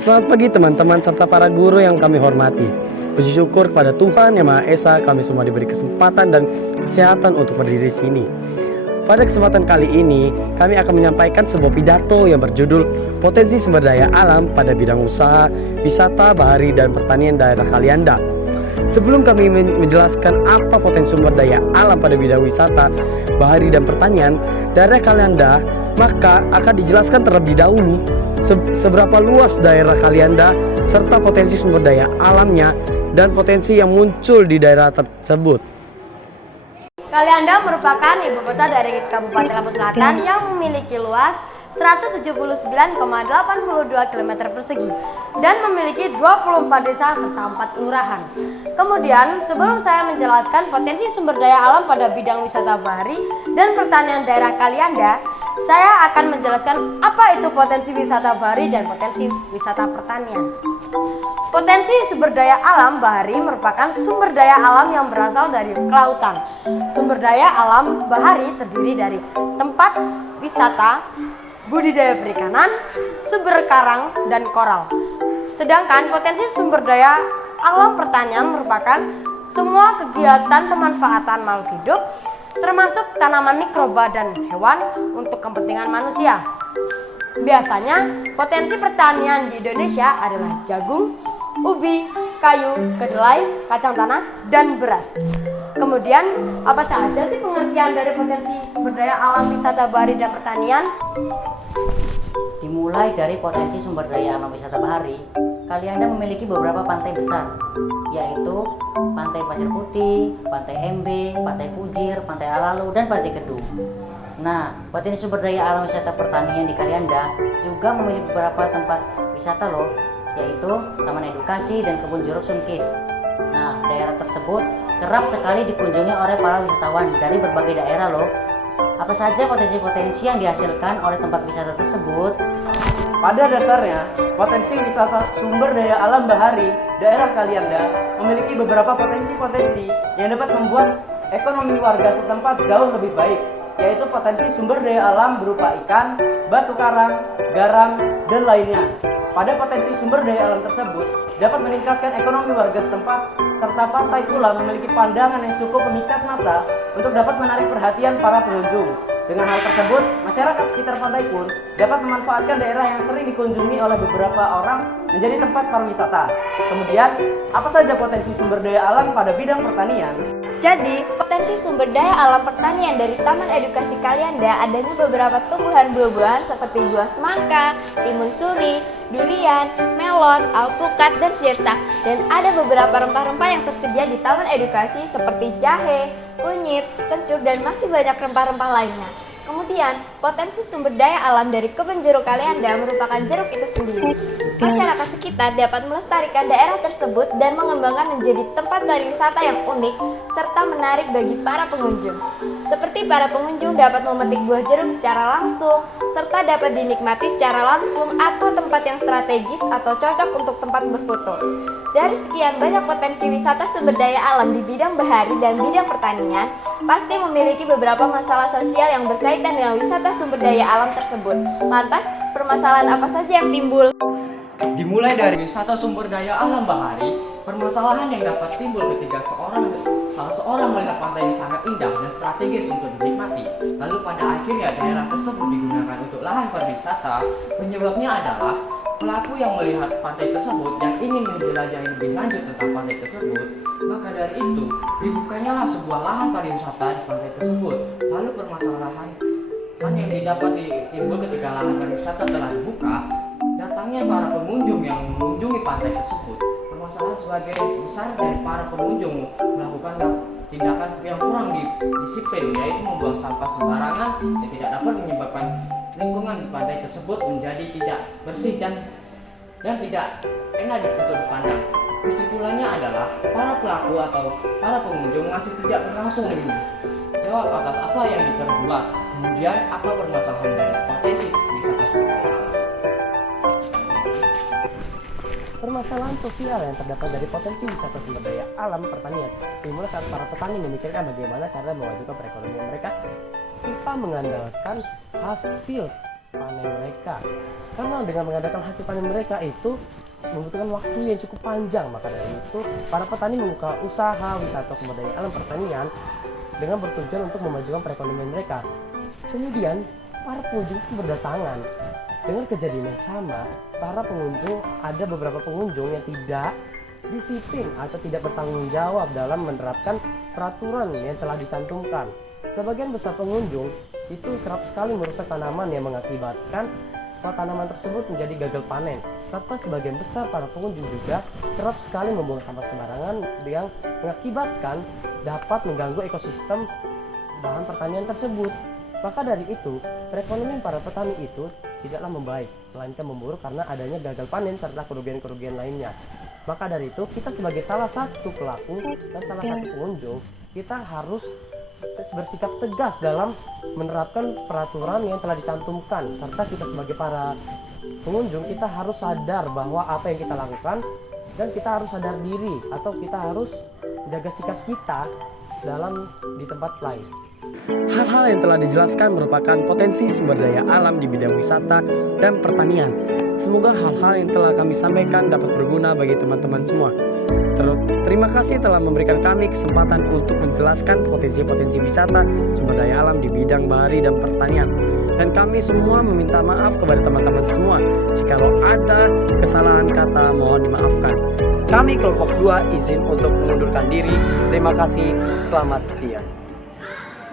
Selamat pagi teman-teman serta para guru yang kami hormati. Puji syukur kepada Tuhan Yang Maha Esa, kami semua diberi kesempatan dan kesehatan untuk berdiri di sini. Pada kesempatan kali ini, kami akan menyampaikan sebuah pidato yang berjudul Potensi Sumber Daya Alam pada Bidang Usaha, Wisata, Bahari, dan Pertanian Daerah Kalianda. Sebelum kami menjelaskan apa potensi sumber daya alam pada bidang wisata, bahari, dan pertanian daerah Kalianda, maka akan dijelaskan terlebih dahulu seberapa luas daerah Kalianda serta potensi sumber daya alamnya dan potensi yang muncul di daerah tersebut. Kalianda merupakan ibu kota dari Kabupaten Lampung Selatan yang memiliki luas 179,82 km persegi dan memiliki 24 desa serta 4 kelurahan. Kemudian, sebelum saya menjelaskan potensi sumber daya alam pada bidang wisata bahari dan pertanian daerah Kalianda, saya akan menjelaskan apa itu potensi wisata bahari dan potensi wisata pertanian. Potensi sumber daya alam bahari merupakan sumber daya alam yang berasal dari kelautan. Sumber daya alam bahari terdiri dari tempat wisata, budidaya perikanan, sumber karang, dan koral. Sedangkan potensi sumber daya alam pertanian merupakan semua kegiatan pemanfaatan makhluk hidup, termasuk tanaman mikroba dan hewan untuk kepentingan manusia. Biasanya, potensi pertanian di Indonesia adalah jagung, ubi, kayu, kedelai, kacang tanah, dan beras. Kemudian, apa saja sih pengertian dari potensi sumber daya alam wisata bahari dan pertanian? Dimulai dari potensi sumber daya alam wisata bahari, Kalianda memiliki beberapa pantai besar, yaitu Pantai Pasir Putih, Pantai Embe, Pantai Kujir, Pantai Alalu, dan Pantai Kedu. Nah, potensi sumber daya alam wisata pertanian di Kalianda juga memiliki beberapa tempat wisata loh, yaitu Taman Edukasi dan Kebun Jeruk Sunkis. Nah, daerah tersebut kerap sekali dikunjungi oleh para wisatawan dari berbagai daerah loh. Apa saja potensi-potensi yang dihasilkan oleh tempat wisata tersebut? Pada dasarnya, potensi wisata sumber daya alam bahari daerah Kalianda memiliki beberapa potensi-potensi yang dapat membuat ekonomi warga setempat jauh lebih baik, yaitu potensi sumber daya alam berupa ikan, batu karang, garam, dan lainnya. Pada potensi sumber daya alam tersebut dapat meningkatkan ekonomi warga setempat, serta pantai pula memiliki pandangan yang cukup memikat mata untuk dapat menarik perhatian para pengunjung. Dengan hal tersebut, masyarakat sekitar pantai pun dapat memanfaatkan daerah yang sering dikunjungi oleh beberapa orang menjadi tempat pariwisata. Kemudian, apa saja potensi sumber daya alam pada bidang pertanian? Jadi, potensi sumber daya alam pertanian dari Taman Edukasi Kalianda adanya beberapa tumbuhan buah-buahan seperti buah semangka, timun suri, durian, melon, alpukat, dan sirsak. Dan ada beberapa rempah-rempah yang tersedia di Taman Edukasi seperti jahe, kunyit, kencur, dan masih banyak rempah-rempah lainnya. Kemudian, potensi sumber daya alam dari kebun jeruk Kalianda merupakan jeruk itu sendiri. Masyarakat sekitar dapat melestarikan daerah tersebut dan mengembangkan menjadi tempat pariwisata yang unik serta menarik bagi para pengunjung. Seperti para pengunjung dapat memetik buah jeruk secara langsung, serta dapat dinikmati secara langsung atau tempat yang strategis atau cocok untuk tempat berfoto. Dari sekian banyak potensi wisata sumber daya alam di bidang bahari dan bidang pertanian, pasti memiliki beberapa masalah sosial yang berkaitan dengan wisata sumber daya alam tersebut. Lantas, permasalahan apa saja yang timbul? Dimulai dari wisata sumber daya alam bahari, permasalahan yang dapat timbul ketika salah seorang melihat pantai yang sangat indah dan strategis untuk dinikmati, lalu pada akhirnya daerah tersebut digunakan untuk lahan pariwisata. Penyebabnya adalah pelaku yang melihat pantai tersebut yang ingin menjelajahi lebih lanjut tentang pantai tersebut, maka dari itu dibukanyalah sebuah lahan pariwisata di pantai tersebut. Lalu permasalahan yang didapat timbul ketika lahan pariwisata telah dibuka, datangnya para pengunjung yang mengunjungi pantai tersebut. Permasalahan sebagai besar dari para pengunjung melakukan tindakan yang kurang disiplin, yaitu membuang sampah sembarangan yang tidak dapat menyebabkan lingkungan pantai tersebut menjadi tidak bersih dan tidak enak untuk dipandang. Kesimpulannya adalah para pelaku atau para pengunjung masih tidak langsung menjawab atas apa yang diperbuat. Kemudian apa permasalahan dari potensi wisata sumber daya alam? Permasalahan sosial yang terdapat dari potensi wisata sumber daya alam pertanian dimulai saat para petani memikirkan bagaimana cara memajukan perekonomian mereka tanpa mengandalkan hasil panen mereka. Karena dengan mengadakan hasil panen mereka itu membutuhkan waktu yang cukup panjang, maka dari itu para petani membuka usaha wisata sumber daya alam pertanian dengan bertujuan untuk memajukan perekonomian mereka. Kemudian para pengunjung itu berdatangan. Dengan kejadian yang sama, para pengunjung, ada beberapa pengunjung yang tidak disiplin atau tidak bertanggung jawab dalam menerapkan peraturan yang telah dicantumkan. Sebagian besar pengunjung itu kerap sekali merusak tanaman yang mengakibatkan tanaman tersebut menjadi gagal panen. Serta sebagian besar para pengunjung juga kerap sekali membuang sampah sembarangan yang mengakibatkan dapat mengganggu ekosistem bahan pertanian tersebut. Maka dari itu, perekonomian para petani itu tidaklah membaik, melainkan memburuk karena adanya gagal panen serta kerugian-kerugian lainnya. Maka dari itu, kita sebagai salah satu pelaku dan salah satu pengunjung, kita harus bersikap tegas dalam menerapkan peraturan yang telah dicantumkan. Serta kita sebagai para pengunjung, kita harus sadar bahwa apa yang kita lakukan, dan kita harus sadar diri atau kita harus jaga sikap kita di tempat lain. Hal-hal yang telah dijelaskan merupakan potensi sumber daya alam di bidang wisata dan pertanian. Semoga hal-hal yang telah kami sampaikan dapat berguna bagi teman-teman semua. Terima kasih telah memberikan kami kesempatan untuk menjelaskan potensi-potensi wisata sumber daya alam di bidang bahari dan pertanian. Dan kami semua meminta maaf kepada teman-teman semua. Jikalau ada kesalahan kata, mohon dimaafkan. Kami kelompok 2 izin untuk mengundurkan diri. Terima kasih, selamat siang.